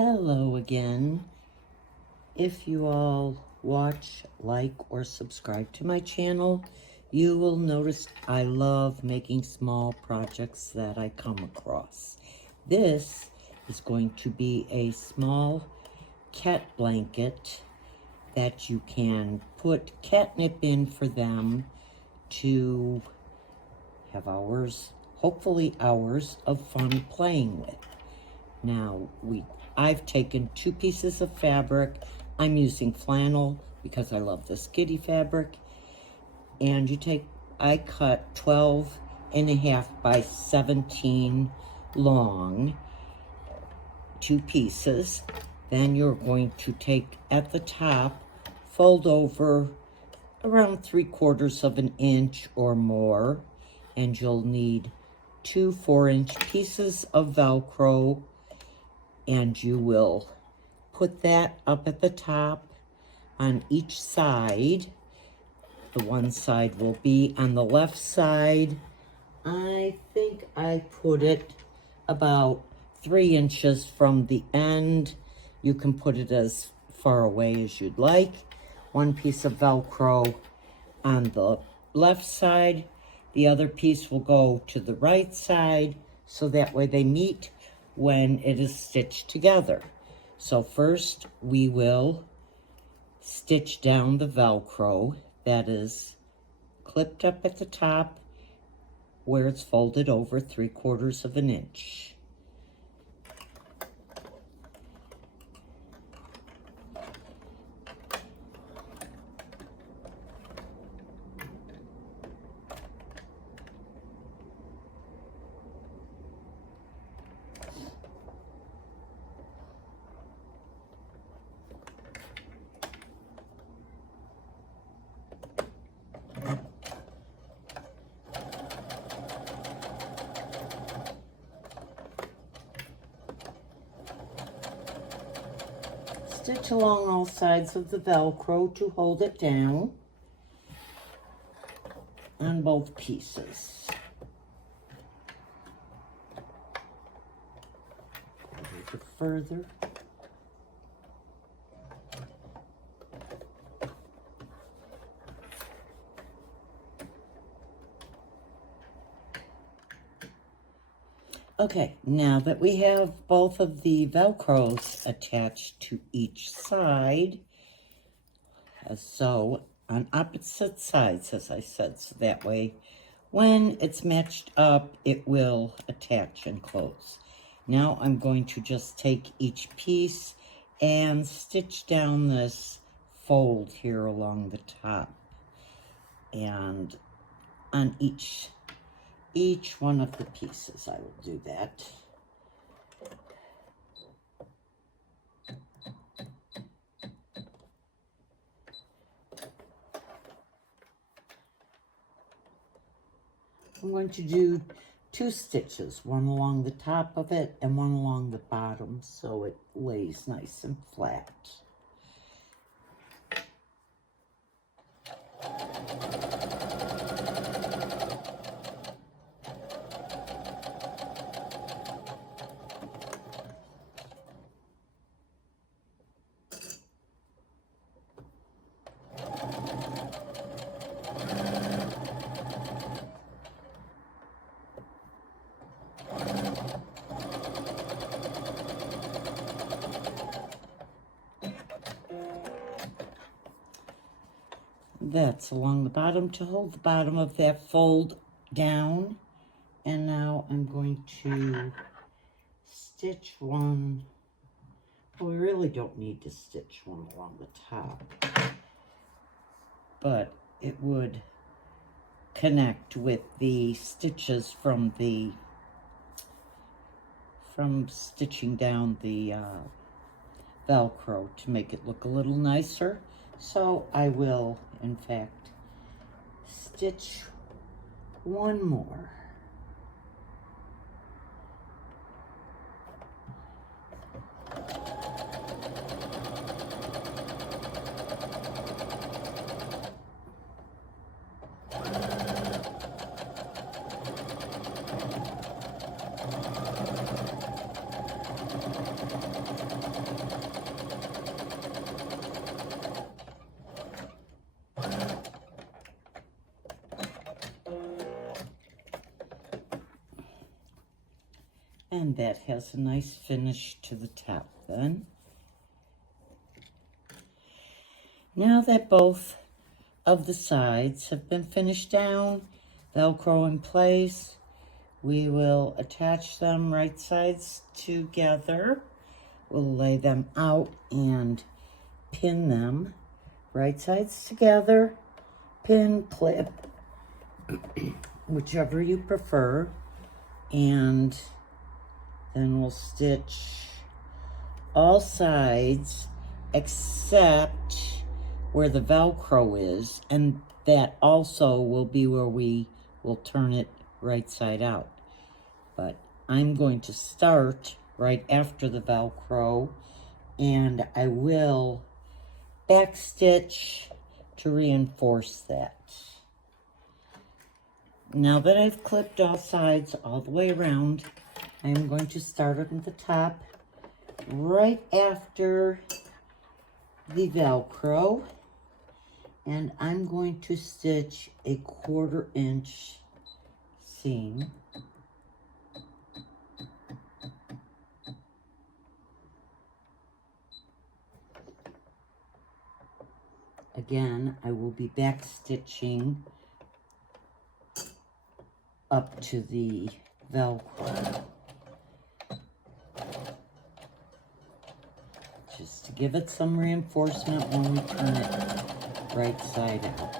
Hello again. If you all watch, like, or subscribe to my channel, you will notice I love making small projects that I come across. This is going to be a small cat blanket that you can put catnip in for them to have hours, hopefully hours of fun playing with. Now, I've taken 2 pieces of fabric. I'm using flannel because I love this kitty fabric. And I cut 12.5 by 17 long, 2 pieces. Then you're going to take at the top, fold over around 3/4 of an inch or more, and you'll need 2 4-inch pieces of Velcro, and you will put that up at the top on each side. The one side will be on the left side. I think I put it about 3 inches from the end. You can put it as far away as you'd like. 1 piece of Velcro on the left side. The other piece will go to the right side, so that way they meet when it is stitched together. So first we will stitch down the Velcro that is clipped up at the top where it's folded over 3/4 of an inch. Stitch along all sides of the Velcro to hold it down on both pieces. A little bit further. Okay, now that we have both of the Velcros attached to each side, as so, on opposite sides, as I said, so that way when it's matched up, it will attach and close. Now I'm going to just take each piece and stitch down this fold here along the top. And on each one of the pieces, I will do that. I'm going to do 2 stitches, one along the top of it and one along the bottom, so it lays nice and flat. That's along the bottom to hold the bottom of that fold down. And now I'm going to stitch one. Well, we really don't need to stitch one along the top, but it would connect with the stitches from stitching down the Velcro to make it look a little nicer. So I will, in fact, stitch one more. And that has a nice finish to the top then. Now that both of the sides have been finished down, Velcro in place, we will attach them right sides together. We'll lay them out and pin them right sides together, pin, clip, whichever you prefer, and then we'll stitch all sides except where the Velcro is, and that also will be where we will turn it right side out. But I'm going to start right after the Velcro, and I will backstitch to reinforce that. Now that I've clipped all sides all the way around, I am going to start at the top right after the Velcro, and I'm going to stitch a 1/4 inch seam. Again, I will be back stitching up to the Velcro, just to give it some reinforcement when we turn it right side out.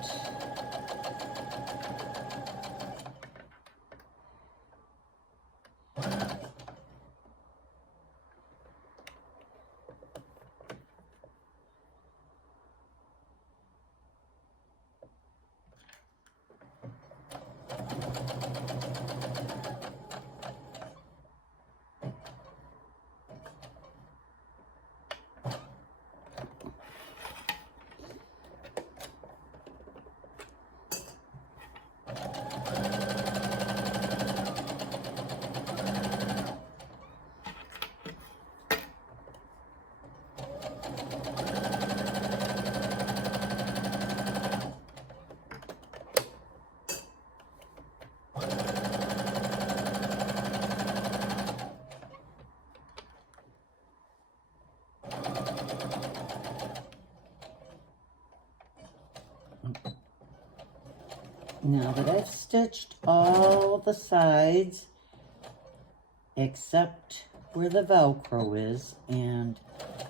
Now that I've stitched all the sides except where the Velcro is, and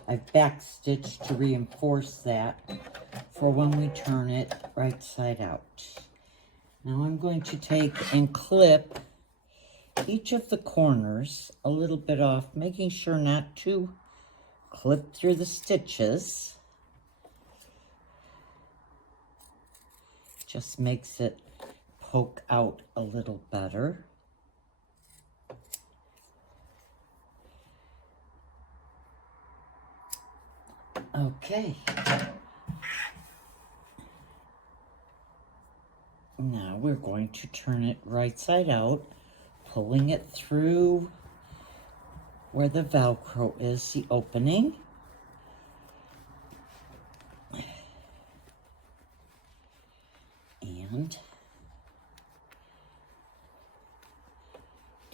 I've back stitched to reinforce that for when we turn it right side out. Now I'm going to take and clip each of the corners a little bit off, making sure not to clip through the stitches. Just makes it poke out a little better. Okay. Now we're going to turn it right side out, pulling it through where the Velcro is, the opening. And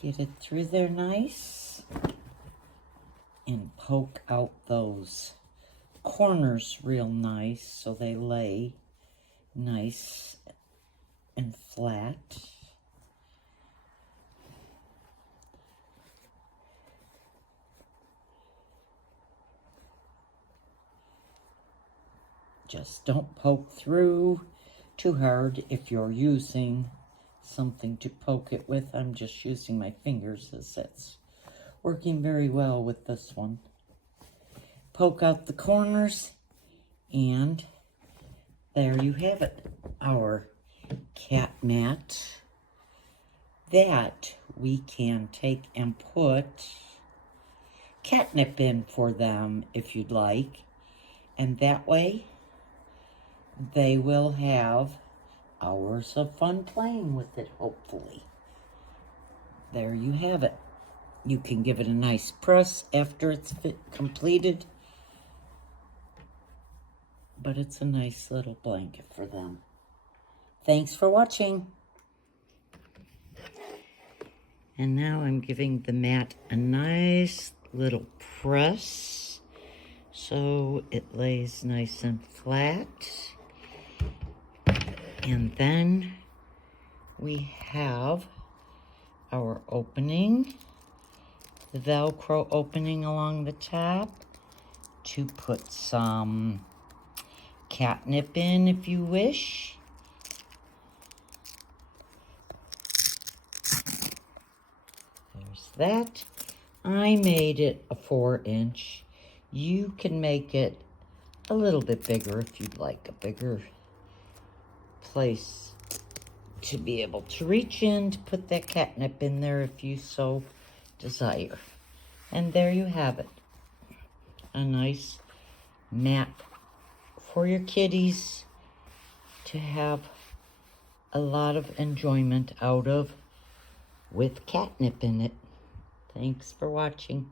get it through there nice and poke out those corners real nice so they lay nice and flat. Just don't poke through too hard if you're using something to poke it with. I'm just using my fingers as it's working very well with this one. Poke out the corners, and there you have it, our cat mat that we can take and put catnip in for them if you'd like, and that way they will have hours of fun playing with it, hopefully. There you have it. You can give it a nice press after it's completed, but it's a nice little blanket for them. Thanks for watching. And now I'm giving the mat a nice little press so it lays nice and flat. And then we have our opening, the Velcro opening along the top to put some catnip in if you wish. There's that. I made it a 4-inch. You can make it a little bit bigger if you'd like a bigger place to be able to reach in to put that catnip in there if you so desire. And there you have it. A nice mat for your kitties to have a lot of enjoyment out of with catnip in it. Thanks for watching.